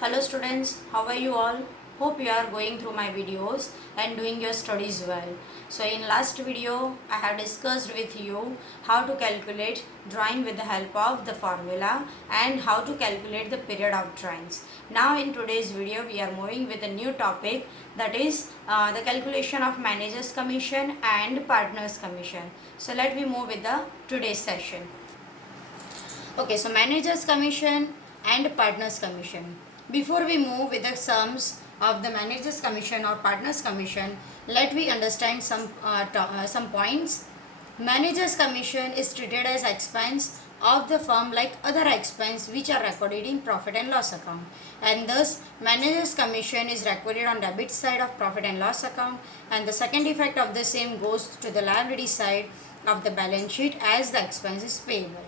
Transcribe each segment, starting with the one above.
Hello students, how are you all? Hope you are going through my videos and doing your studies well. So in last video, I have discussed with you how to calculate drawing with the help of the formula and how to calculate the period of drawings. Now in today's video, we are moving with a new topic, that is the calculation of manager's commission and partner's commission. So let me move with the today's session. Okay, so manager's commission and partner's commission. Before we move with the sums of the manager's commission or partner's commission, let me understand some points. Manager's commission is treated as expense of the firm like other expense which are recorded in profit and loss account, and thus manager's commission is recorded on debit side of profit and loss account, and the second effect of the same goes to the liability side of the balance sheet as the expense is payable.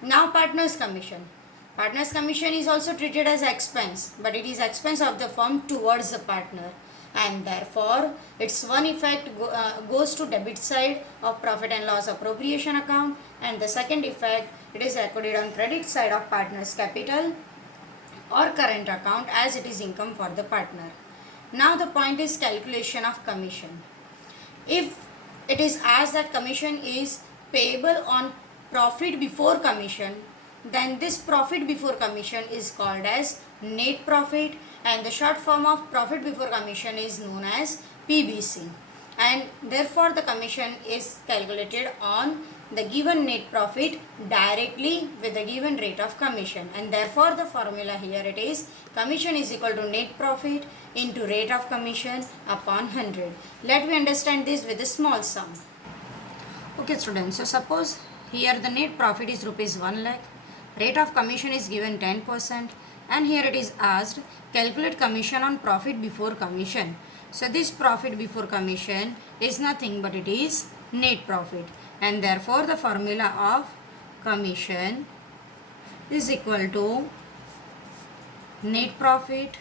Now partner's commission. Partner's commission is also treated as expense, but it is expense of the firm towards the partner, and therefore its one effect goes to debit side of profit and loss appropriation account, and the second effect it is recorded on credit side of partner's capital or current account as it is income for the partner. Now the point is calculation of commission. If it is asked that commission is payable on profit before commission, then this profit before commission is called as net profit, and the short form of profit before commission is known as PBC, and therefore the commission is calculated on the given net profit directly with the given rate of commission, and therefore the formula here it is commission is equal to net profit into rate of commission upon 100. Let me understand this with a small sum. Okay students, so suppose here the net profit is rupees 1 lakh, rate of commission is given 10%, and here it is asked calculate commission on profit before commission. So this profit before commission is nothing but it is net profit, and therefore the formula of commission is equal to net profit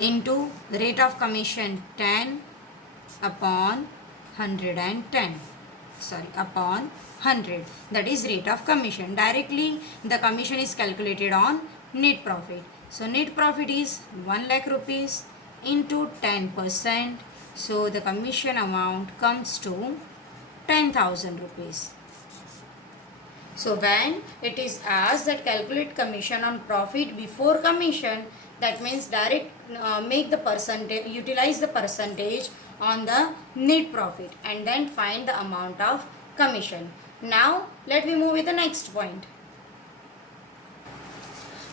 into rate of commission 10 upon 110, upon 100, that is rate of commission. Directly the commission is calculated on net profit. So net profit is 1 lakh rupees into 10%, so the commission amount comes to 10,000 rupees. So when it is asked that calculate commission on profit before commission, that means direct make the percentage, utilize the percentage on the net profit and then find the amount of commission. Now let me move with the next point.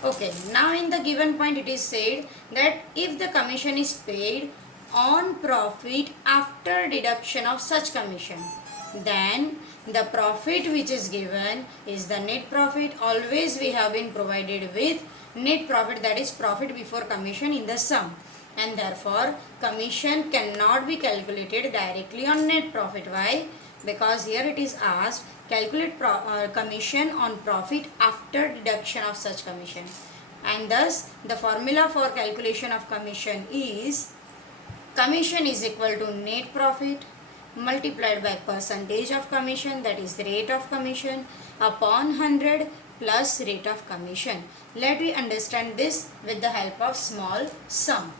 Okay, now in the given point it is said that if the commission is paid on profit after deduction of such commission, then the profit which is given is the net profit. Always we have been provided with net profit, that is profit before commission in the sum, and therefore commission cannot be calculated directly on net profit. Why? Because here it is asked calculate commission on profit after deduction of such commission, and thus the formula for calculation of commission is commission is equal to net profit multiplied by percentage of commission, that is rate of commission, upon 100 plus rate of commission. Let me understand this with the help of small sum.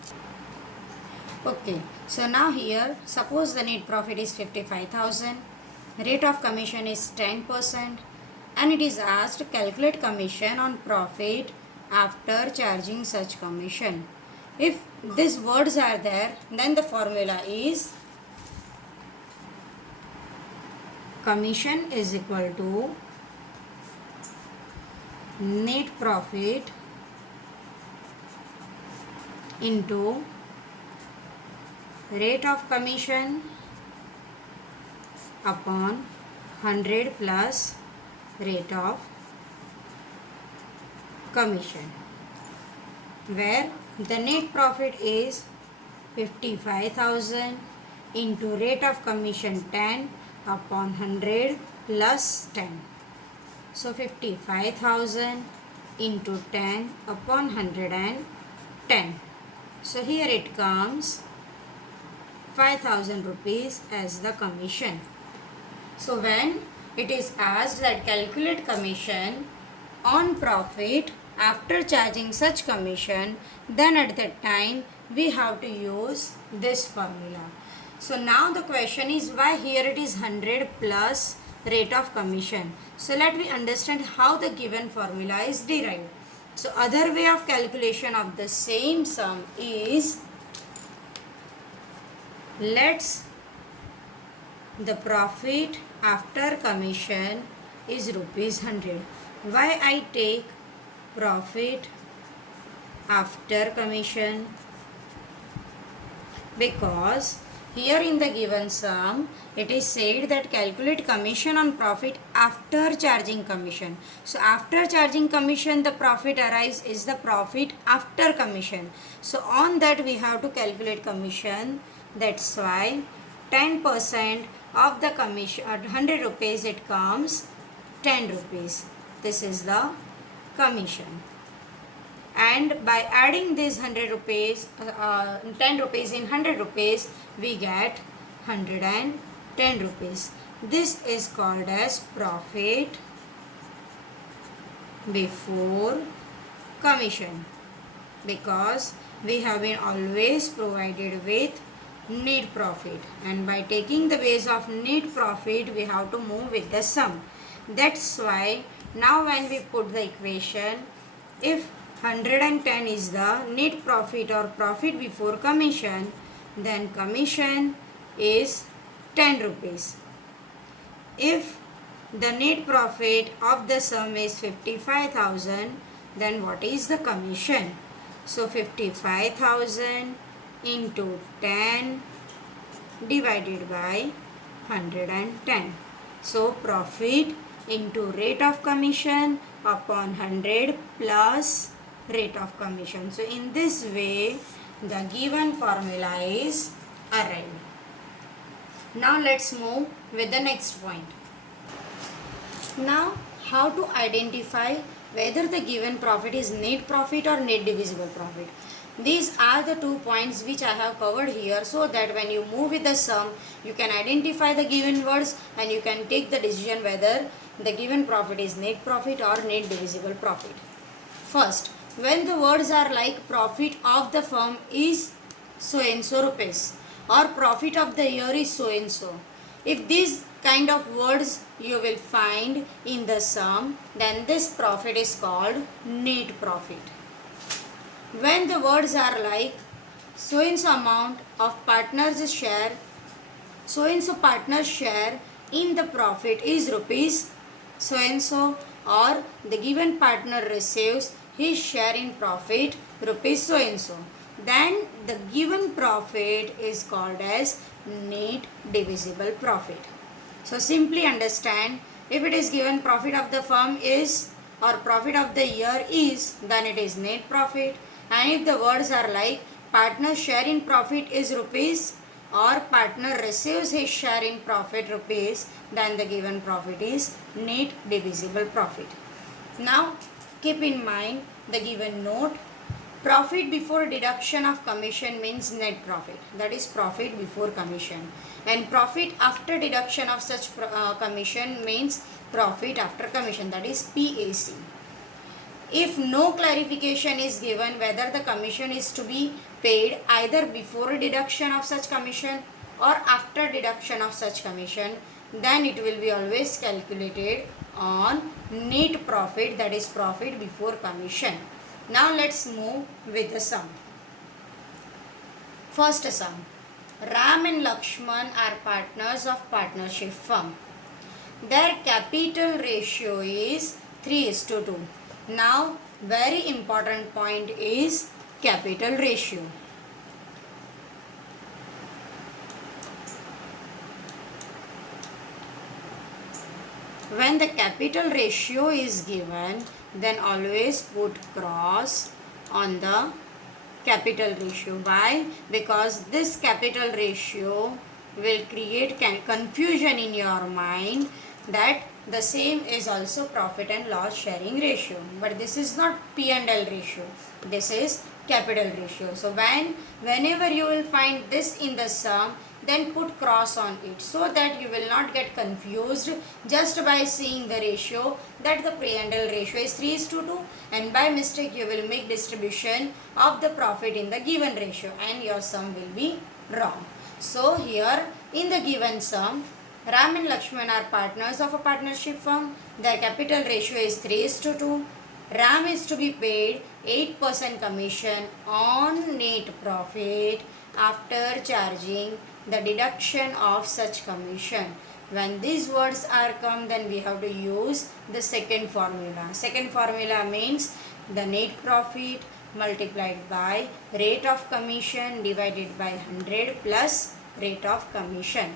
Okay, so now here suppose the net profit is 55,000, rate of commission is 10%, and it is asked to calculate commission on profit after charging such commission. If these words are there, then the formula is commission is equal to net profit into rate of commission upon 100 plus rate of commission, where the net profit is 55,000 into rate of commission 10 upon 100 plus 10. So 55,000 into 10 upon 110. So here it comes 5,000 rupees as the commission. So when it is asked that calculate commission on profit after charging such commission, then at that time we have to use this formula. So now the question is why here it is 100 plus rate of commission. So let me understand how the given formula is derived. So other way of calculation of the same sum is, let's the profit after commission is rupees 100. Why I take profit after commission? Because here in the given sum it is said that calculate commission on profit after charging commission. So after charging commission the profit arise is the profit after commission. So on that we have to calculate commission. That's why 10% of the commission, 100 rupees, it comes 10 rupees. This is the commission. And by adding this 100 rupees, 10 rupees in 100 rupees, we get 110 rupees. This is called as profit before commission, because we have been always provided with net profit, and by taking the base of net profit we have to move with the sum. That's why now when we put the equation, if 110 is the net profit or profit before commission, then commission is 10 rupees. If the net profit of the sum is 55,000, then what is the commission? So 55,000 into 10 divided by 110. So profit into rate of commission upon 100 plus rate of commission. So in this way the given formula is arrived. Now let's move with the next point. Now how to identify whether the given profit is net profit or net divisible profit. These are the 2 points which I have covered here, so that when you move with the sum, you can identify the given words and you can take the decision whether the given profit is net profit or net divisible profit. First, when the words are like profit of the firm is so and so rupees or profit of the year is so and so, if these kind of words you will find in the sum, then this profit is called net profit. When the words are like so and so amount of partners share, so and so partners share in the profit is rupees so and so, or the given partner receives his share in profit rupees so and so, then the given profit is called as net divisible profit. So simply understand, if it is given profit of the firm is or profit of the year is, then it is net profit. And if the words are like partner share in profit is rupees or partner receives his share in profit rupees, then the given profit is net divisible profit. Now keep in mind the given note. Profit before deduction of commission means net profit, that is profit before commission, and profit after deduction of such commission means profit after commission, that is PAC. If no clarification is given whether the commission is to be paid either before deduction of such commission or after deduction of such commission, then it will be always calculated on net profit, that is profit before commission. Now let's move with the sum. First sum. Ram and Lakshman are partners of partnership firm. Their capital ratio is 3:2. Now very important point is capital ratio. When the capital ratio is given, then always put cross on the capital ratio. Why? Because this capital ratio will create confusion in your mind that the same is also profit and loss sharing ratio, but this is not P&L ratio, this is capital ratio. So whenever you will find this in the sum, then put cross on it, so that you will not get confused just by seeing the ratio that the P&L ratio is 3:2, and by mistake you will make distribution of the profit in the given ratio and your sum will be wrong. So here in the given sum, Ram and Lakshman are partners of a partnership firm. Their capital ratio is 3:2. Ram is to be paid 8% commission on net profit after charging the deduction of such commission. When these words are come, then we have to use the second formula. Second formula means the net profit multiplied by rate of commission divided by 100 plus rate of commission.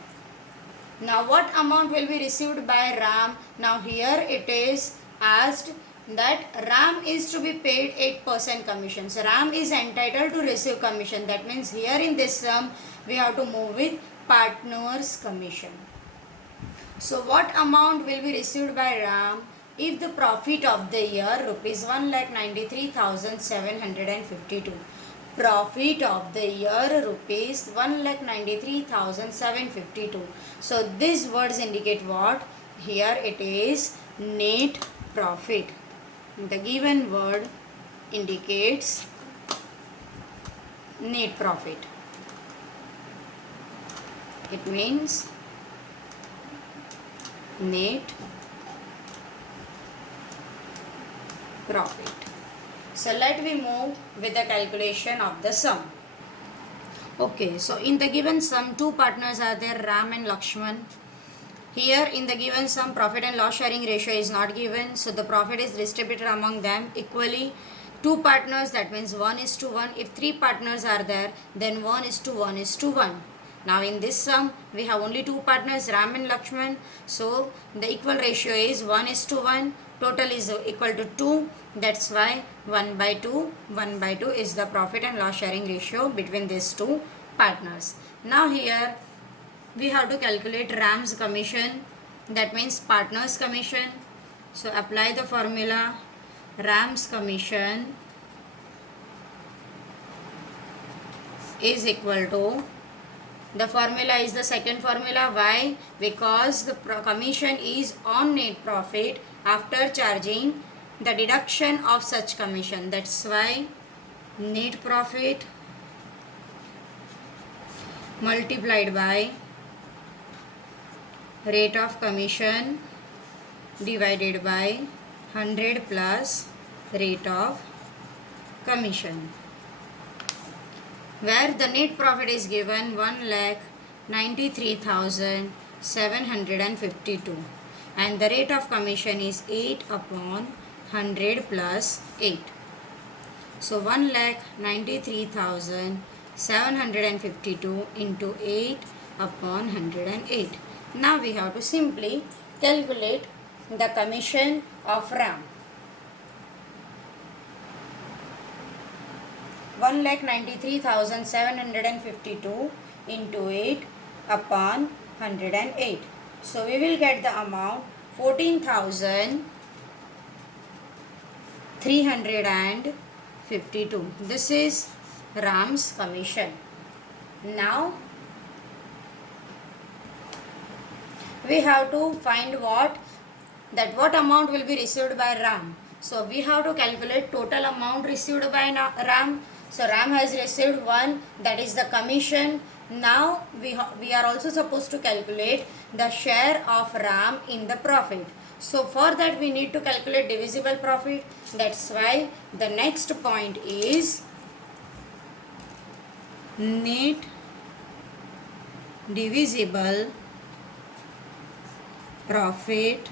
Now what amount will be received by Ram? Now here it is asked that Ram is to be paid 8% commission. So Ram is entitled to receive commission. That means here in this sum we have to move with partners commission. So what amount will be received by Ram if the profit of the year rupees 1,93,752. Profit of the year rupees 1,93,752. So these words indicate what? Here it is net profit. The given word indicates net profit. It means net profit. So let me move with the calculation of the sum. Okay, so in the given sum, two partners are there, Ram and Lakshman. Here in the given sum, profit and loss sharing ratio is not given, so the profit is distributed among them equally. Two partners, that means 1:1. If three partners are there, then 1:1:1. Now in this sum, we have only two partners, Ram and Lakshman. So the equal ratio is 1:1. Total is equal to 2. That's why 1/2 is the profit and loss sharing ratio between these two partners. Now here we have to calculate Ram's commission, that means partners commission. So apply the formula. Ram's commission is equal to, the formula is the second formula. Why? Because the commission is on net profit after charging the deduction of such commission. That's why net profit multiplied by rate of commission divided by 100 plus rate of commission, where the net profit is given 1,93,752 and the rate of commission is 8/100 plus 8. So 1,93,752 into 8/108. Now we have to simply calculate the commission of Ram. 1,93,752 into 8/108. So we will get the amount 14,352. This is Ram's commission. Now we have to find what amount will be received by Ram. So we have to calculate total amount received by Ram. So Ram has received 1, that is the commission. Now we are also supposed to calculate the share of Ram in the profit. So for that we need to calculate divisible profit. That's why the next point is net divisible profit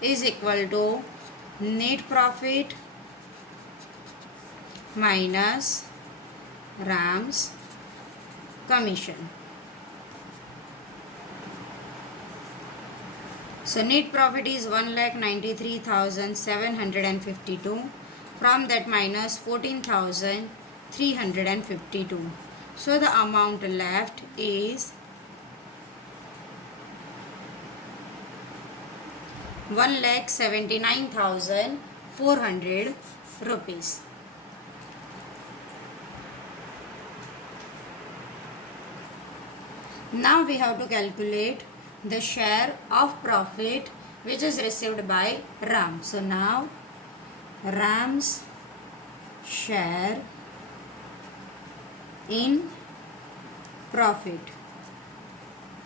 is equal to net profit minus Ram's commission. So net profit is 1,93,752. From that minus 14,352. So the amount left is 1,79,400 rupees. Now we have to calculate the share of profit which is received by Ram. So now Ram's share in profit.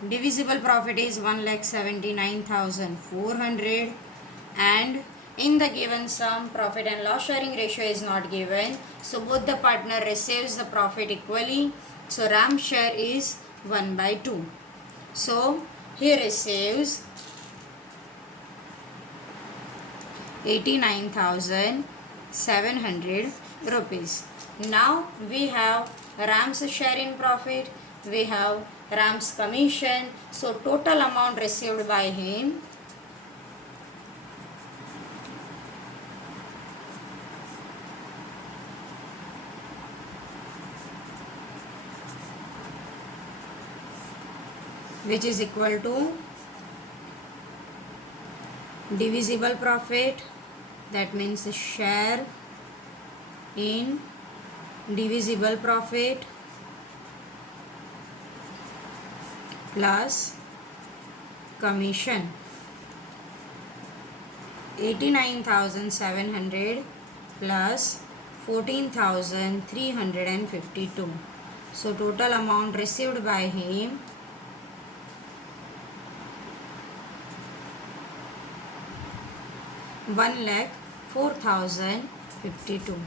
Divisible profit is 1,79,400 and in the given sum profit and loss sharing ratio is not given. So both the partner receives the profit equally. So Ram's share is 1/2. So he receives 89,700 rupees. Now we have Ram's share in profit, we have Ram's commission. So total amount received by him which is equal to divisible profit, that means share in divisible profit plus commission. 89,700 plus 14,352. So total amount received by him $1,04,052.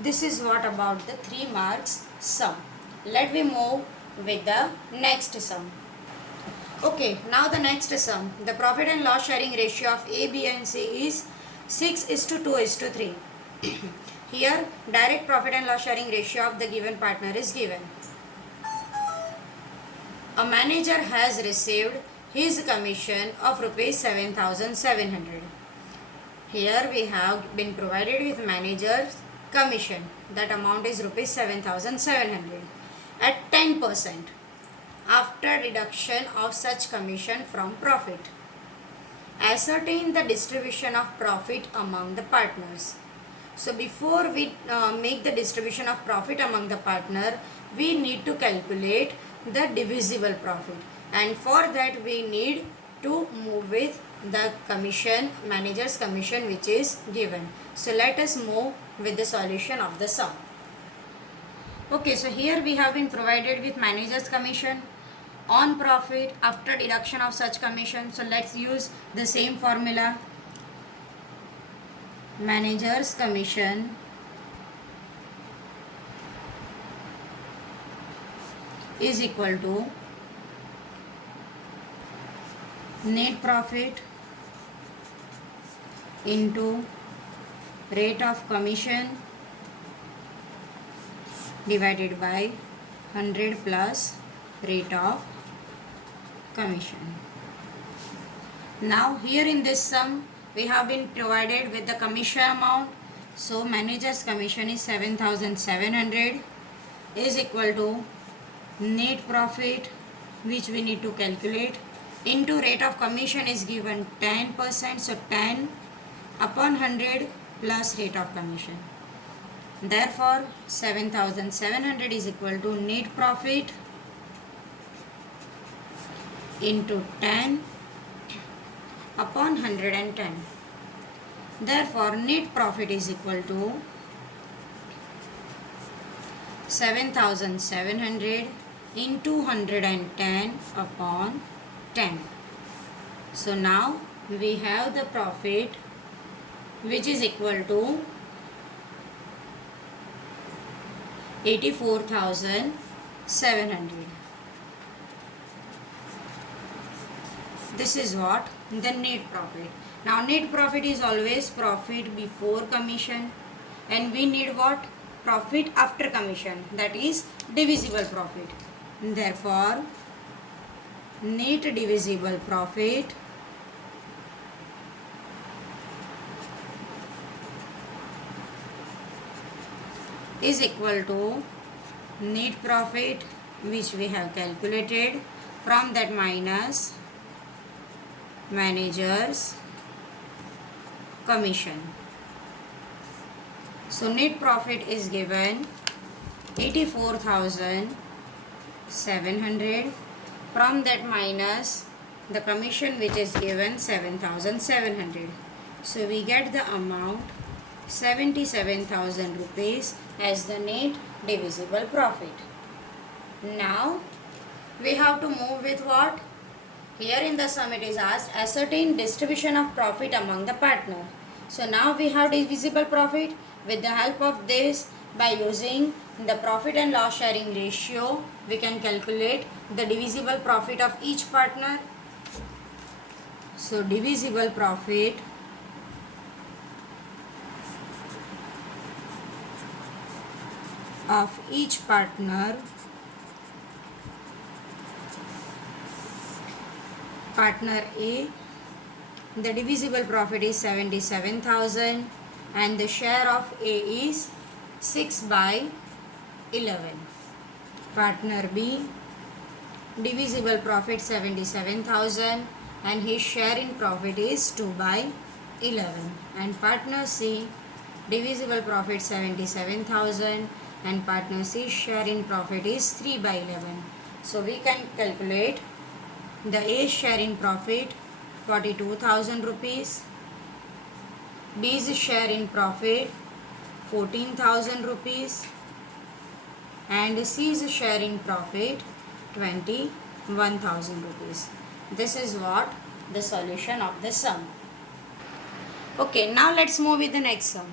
This is what about the 3 marks sum. Let me move with the next sum. Okay, now the next sum. The profit and loss sharing ratio of A, B and C is 6:2:3. Here direct profit and loss sharing ratio of the given partner is given. A manager has received his commission of rupees 7,700. Here we have been provided with manager's commission. That amount is rupees 7,700 at 10% after deduction of such commission from profit. Ascertain the distribution of profit among the partners. So before we make the distribution of profit among the partner, we need to calculate the divisible profit, and for that we need to move with the commission, manager's commission, which is given. So let us move with the solution of the sum. Okay, so here we have been provided with manager's commission on profit after deduction of such commission. So let's use the same formula. Manager's commission is equal to net profit into rate of commission divided by 100 plus rate of commission. Now here in this sum we have been provided with the commission amount. So manager's commission is 7,700 is equal to net profit, which we need to calculate, into rate of commission is given 10%. So 10 upon 100 plus rate of commission. Therefore 7,700 is equal to net profit into 10 upon 110. Therefore net profit is equal to 7,700 into 110 upon 10. So now we have the profit which is equal to 84,700. This is what the net profit. Now net profit is always profit before commission, and we need what? Profit after commission, that is divisible profit. Therefore net divisible profit is equal to net profit which we have calculated, from that minus manager's commission. So net profit is given 84,700 From that minus the commission which is given 7,700. So we get the amount 77,000 rupees as the net divisible profit. Now we have to move with what? Here in the sum it is asked ascertain distribution of profit among the partner. So now we have divisible profit. With the help of this, by using the profit and loss sharing ratio, we can calculate the divisible profit of each partner. So divisible profit of each partner. Partner A, the divisible profit is 77,000 and the share of A is 6/11. Partner B, divisible profit 77,000 and his share in profit is 2/11. And partner C, divisible profit 77,000 and partner C's share in profit is 3/11. So we can calculate the A's share in profit 42,000 rupees, B's share in profit 14,000 rupees and C's share in profit 21,000 rupees. This is what the solution of the sum. Okay, now let's move with the next sum.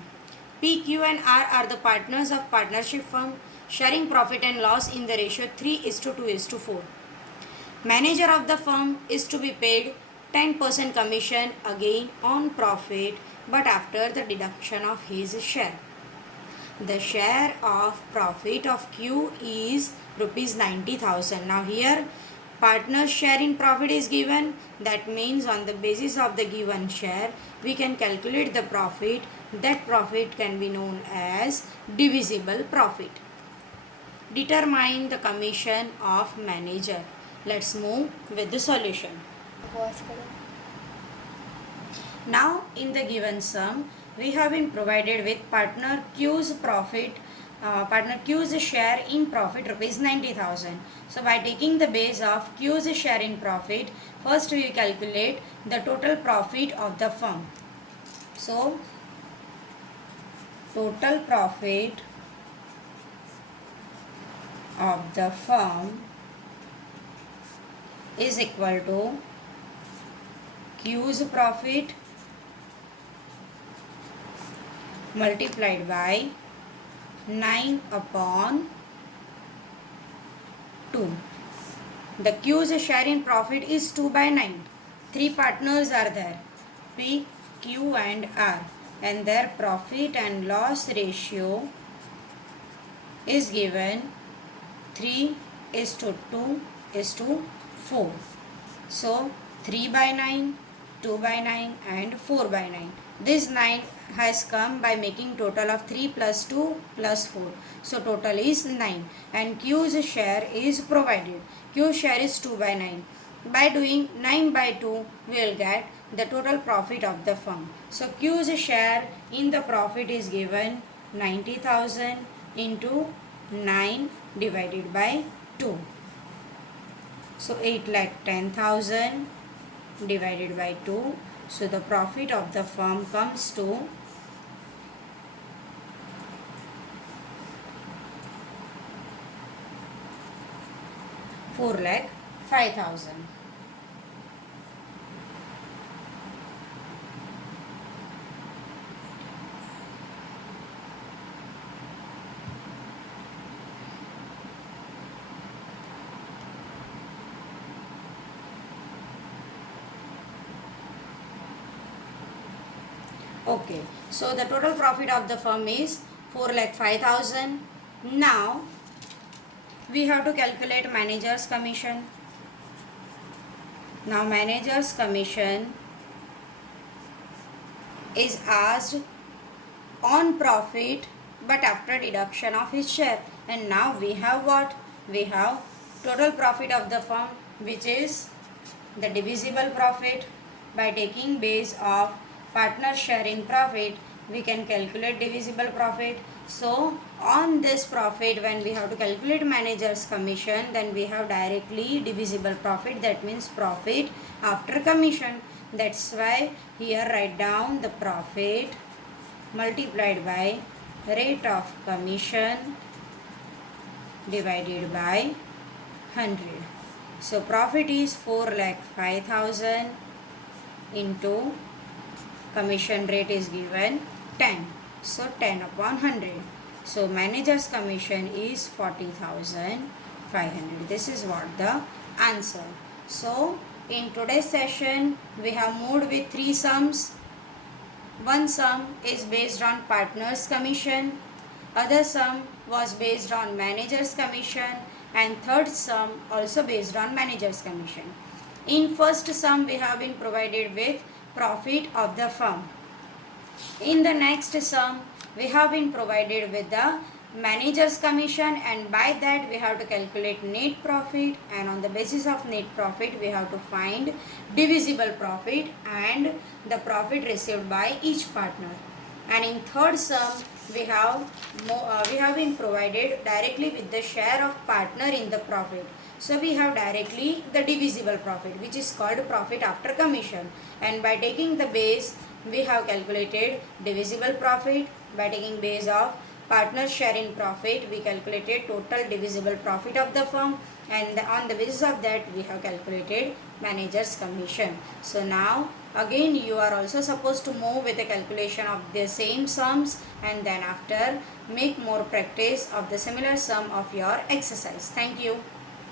P, Q and R are the partners of partnership firm sharing profit and loss in the ratio 3:2:4. Manager of the firm is to be paid 10% commission again on profit but after the deduction of his share. The share of profit of Q is rupees 90,000. Now here partner's share in profit is given. That means on the basis of the given share we can calculate the profit. That profit can be known as divisible profit. Determine the commission of manager. Let's move with the solution. Now in the given sum we have been provided with partner Q's profit, partner Q's share in profit rupees 90,000. So by taking the base of Q's share in profit, first we calculate the total profit of the firm. So total profit of the firm is equal to Q's profit multiplied by 9/2. The Q's share in profit is 2/9. Three partners are there, P, Q and R, and their profit and loss ratio is given 3:2:4. So 3/9, 2/9 and 4/9. This 9 has come by making total of 3 plus 2 plus 4. So total is 9 and Q's share is provided. Q's share is 2/9. By doing 9/2 we will get the total profit of the firm. So Q's share in the profit is given 90,000 into 9 divided by 2. So 8,10,000 divided by 2. So the profit of the firm comes to 4,05,000. Okay, so the total profit of the firm is 4,05,000. Now we have to calculate manager's commission. Now manager's commission is asked on profit but after deduction of his share. And now we have what? We have total profit of the firm, which is the divisible profit. By taking base of partner share in profit, we can calculate divisible profit. So on this profit, when we have to calculate manager's commission, then we have directly divisible profit, that means profit after commission. That's why here write down the profit multiplied by rate of commission divided by 100. So profit is 4,05,000 into commission rate is given 10. So 10 upon 100. So manager's commission is 40,500. This is what the answer. So in today's session we have moved with 3 sums. One sum is based on partner's commission, other sum was based on manager's commission, and third sum also based on manager's commission. In first sum we have been provided with profit of the firm. In the next sum we have been provided with the manager's commission, and by that we have to calculate net profit, and on the basis of net profit we have to find divisible profit and the profit received by each partner. And in third sum we have been provided directly with the share of partner in the profit. So we have directly the divisible profit, which is called profit after commission, and by taking the base we have calculated divisible profit. By taking base of partner's share in profit, we calculated total divisible profit of the firm, and on the basis of that we have calculated manager's commission. So now again you are also supposed to move with the calculation of the same sums, and then after make more practice of the similar sum of your exercise. Thank you.